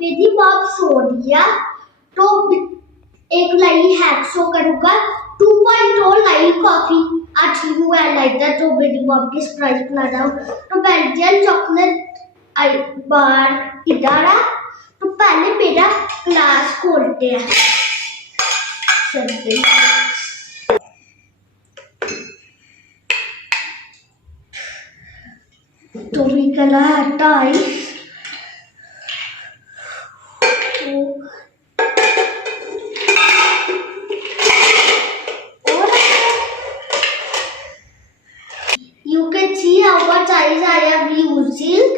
मेरी mom so रही है तो एक लाई हैक शो करूंगा 2.0 लाई कॉफी आज यू है लाइक दैट तो मेरी मॉम की सरप्राइज बना रहा हूँ तो बेल्जियन चॉकलेट बार इधर है तो पहले मेरा ग्लास खोलते हैं तो we gonna tie you can see how much ice I am using.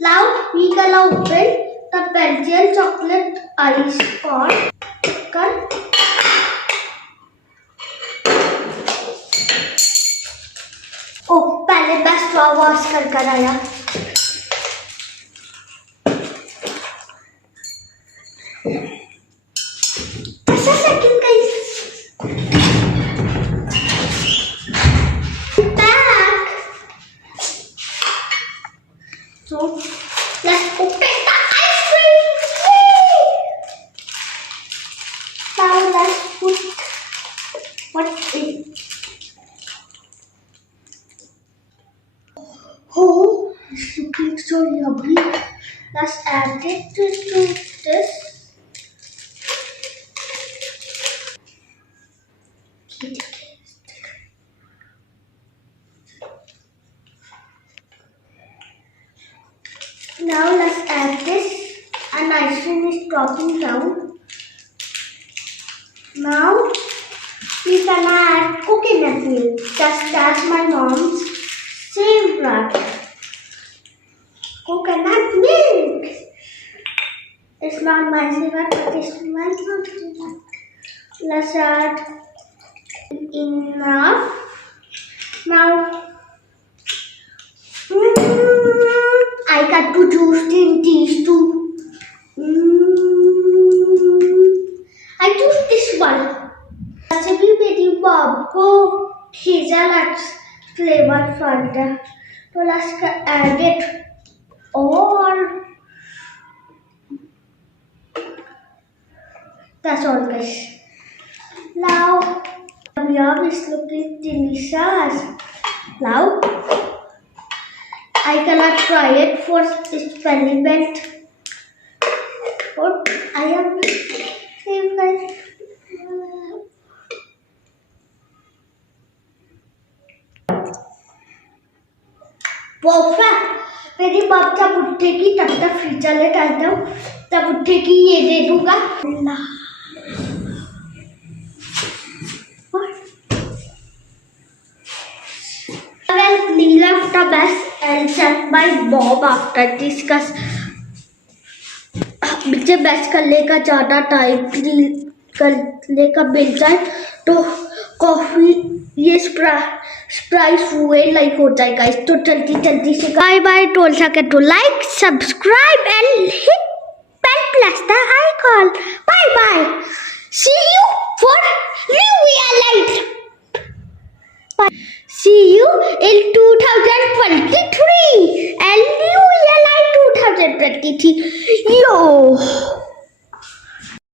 Now we gonna open the Belgian chocolate ice pot. Oh, पहले मैं स्ट्रॉ वॉश कर आया ऐसा सेकंड का back. So let's open the ice cream. Now let's put what in. Oh, it's looking so yummy. Let's add it to this. Now let's add this. And ice cream is dropping down. Now we can add coconut milk. Just as my mom's favorite. Coconut milk. It's not my favorite, but it's my favorite. Let's add enough. Now, I got to choose in these two. I choose this one. वैसे भी मेरी mom को hazelnut flavour पसंद है तो let's add it all. That's all, guys. Now, yum is looking delicious. Now, I cannot try it for experiment. But I am favorite. Perfect. मेरी mom जब उठेगी तब तक फ्रीजर ले डालता हूँ तब उठेगी ये दे दूंगा I will clean up the mess and send my mom after this because मुझे बेस्ट करने का ज़्यादा टाइम करने का मिल जाए तो कॉफ़ी ये स्प्राइस हुए लाइक हो जाएगा तो जल्दी से बाय बाय टोल सके तो like subscribe and hit bell plus the icon bye bye see you for new year light see you in 2023 and new year light 2023 yo